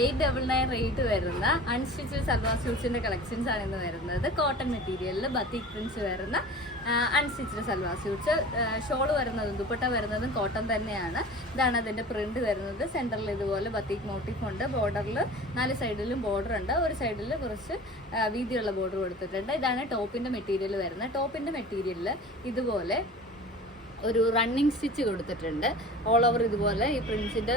899 rate വരുന്ന unstitched salwar സ്യൂട്ട്സിന്റെ collections ആണ് ഇന്ന് വരുന്നത്. കോട്ടൺ മെറ്റീരിയലിൽ ബത്തിക് പ്രിന്റ്സ് വരുന്ന അൺസ്റ്റിച്ചഡ് സൽവാർ സ്യൂട്ട്സ്. ഷോള് വരുന്നതും ദുപ്പട്ട വരുന്നതും കോട്ടൺ തന്നെയാണ്. ഇതാണ് അതിന്റെ പ്രിന്റ് വരുന്നത്. സെന്ററിൽ ഇതുപോലെ ബത്തിക് മോട്ടീഫ് ഉണ്ട്. ബോർഡറിൽ 4 സൈഡിലും ബോർഡർ ഉണ്ട്. ഒരു സൈഡിൽ കുറച്ച് വീതിയുള്ള ബോർഡർ കൊടുത്തിട്ടുണ്ട്. ഇതാണ് ടോപ്പിന്റെ മെറ്റീരിയൽ വരുന്നത്. ടോപ്പിന്റെ മെറ്റീരിയലിൽ ഇതുപോലെ ഒരു റണ്ണിങ് സ്റ്റിച്ച് കൊടുത്തിട്ടുണ്ട്. ഓൾ ഓവർ ഇതുപോലെ ഈ പ്രിന്റ്സിന്റെ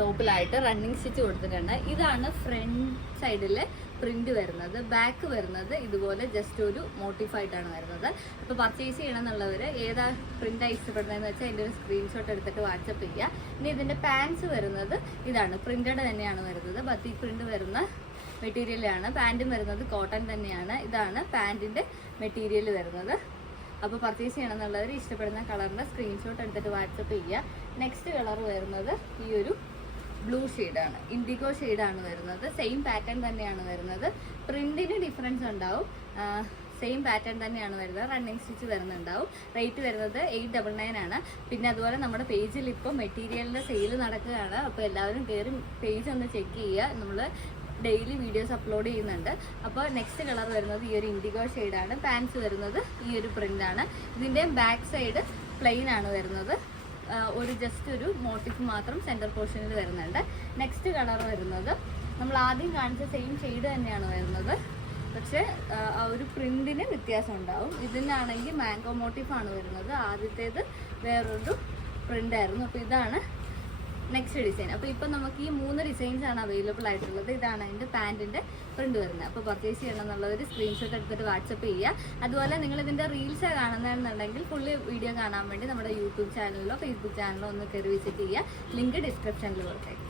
ടോപ്പിലായിട്ട് റണ്ണിങ് സ്റ്റിച്ച് കൊടുത്തിട്ടുണ്ട്. ഇതാണ് ഫ്രണ്ട് സൈഡിലെ പ്രിന്റ് വരുന്നത്. ബാക്ക് വരുന്നത് ഇതുപോലെ ജസ്റ്റ് ഒരു മോട്ടിഫായിട്ടാണ് വരുന്നത്. അപ്പോൾ പർച്ചേസ് ചെയ്യണം എന്നുള്ളവർ ഏതാ പ്രിന്റ് ഇഷ്ടപ്പെടുന്നതെന്ന് വെച്ചാൽ എൻ്റെ ഒരു സ്ക്രീൻഷോട്ട് എടുത്തിട്ട് വാട്സപ്പ് ചെയ്യുക. ഇനി ഇതിൻ്റെ പാൻസ് വരുന്നത് ഇതാണ്, പ്രിന്റഡ് തന്നെയാണ് വരുന്നത്. ബത്തിക് പ്രിന്റ് വരുന്ന മെറ്റീരിയലാണ്. പാൻറ്റും വരുന്നത് കോട്ടൺ തന്നെയാണ്. ഇതാണ് പാൻറ്റിൻ്റെ മെറ്റീരിയൽ വരുന്നത്. അപ്പോൾ പർച്ചേസ് ചെയ്യണം എന്നുള്ളവർ ഇഷ്ടപ്പെടുന്ന കളറിൻ്റെ സ്ക്രീൻഷോട്ട് എടുത്തിട്ട് വാട്സപ്പ് ചെയ്യുക. നെക്സ്റ്റ് കളർ വരുന്നത് ഈ ഒരു ബ്ലൂ ഷെയ്ഡാണ്, ഇൻഡിഗോ ഷെയ്ഡാണ് വരുന്നത്. സെയിം പാറ്റേൺ തന്നെയാണ് വരുന്നത്. പ്രിന്റിന് ഡിഫറൻസ് ഉണ്ടാവും. സെയിം പാറ്റേൺ തന്നെയാണ് വരുന്നത്. Running stitch വരുന്നുണ്ടാവും. റേറ്റ് വരുന്നത് 899 ആണ്. പിന്നെ അതുപോലെ നമ്മുടെ പേജിൽ ഇപ്പോൾ മെറ്റീരിയലിൻ്റെ സെയിൽ നടക്കുകയാണ്. അപ്പോൾ എല്ലാവരും കയറി പേജ് ഒന്ന് ചെക്ക് ചെയ്യുക. നമ്മൾ ഡെയിലി വീഡിയോസ് അപ്ലോഡ് ചെയ്യുന്നുണ്ട്. അപ്പോൾ നെക്സ്റ്റ് കളർ വരുന്നത് ഈ ഒരു ഇൻഡിഗോ ഷെയ്ഡാണ്. പാൻസ് വരുന്നത് ഈ ഒരു പ്രിൻ്റാണ്. ഇതിൻ്റെ ബാക്ക് സൈഡ് പ്ലെയിൻ ആണ് വരുന്നത്. ഒരു ജസ്റ്റ് ഒരു മോട്ടീഫ് മാത്രം സെൻറ്റർ പോർഷനിൽ വരുന്നുണ്ട്. നെക്സ്റ്റ് കളർ വരുന്നത് നമ്മൾ ആദ്യം കാണിച്ച സെയിം ഷെയ്ഡ് തന്നെയാണ് വരുന്നത്. പക്ഷേ ആ ഒരു പ്രിൻറ്റിന് വ്യത്യാസം ഉണ്ടാവും. ഇതിനാണെങ്കിൽ മാംഗോ മോട്ടീഫാണ് വരുന്നത്. ആദ്യത്തേത് വേറൊരു പ്രിൻ്റായിരുന്നു. അപ്പോൾ ഇതാണ് നെക്സ്റ്റ് ഡിസൈൻ. അപ്പോൾ ഇപ്പോൾ നമുക്ക് ഈ 3 ഡിസൈൻസ് ആണ് അവൈലബിൾ ആയിട്ടുള്ളത്. ഇതാണ് അതിൻ്റെ പാൻറ്റിൻ്റെ പ്രിന്റ് വരുന്നത്. അപ്പോൾ പർച്ചേസ് ചെയ്യണം എന്നുള്ളവർ സ്ക്രീൻഷോട്ട് എടുത്തിട്ട് വാട്സപ്പ് ചെയ്യുക. അതുപോലെ നിങ്ങൾ ഇതിൻ്റെ റീൽസ് കാണുന്നതെന്നുണ്ടെങ്കിൽ ഫുള്ള് വീഡിയോ കാണാൻ വേണ്ടി നമ്മുടെ യൂട്യൂബ് ചാനലിലോ ഫേസ്ബുക്ക് ചാനലിലോ ഒന്ന് കയറി വിസിറ്റ് ചെയ്യുക. ലിങ്ക് ഡിസ്ക്രിപ്ഷനിൽ കൊടുത്തേക്കാം.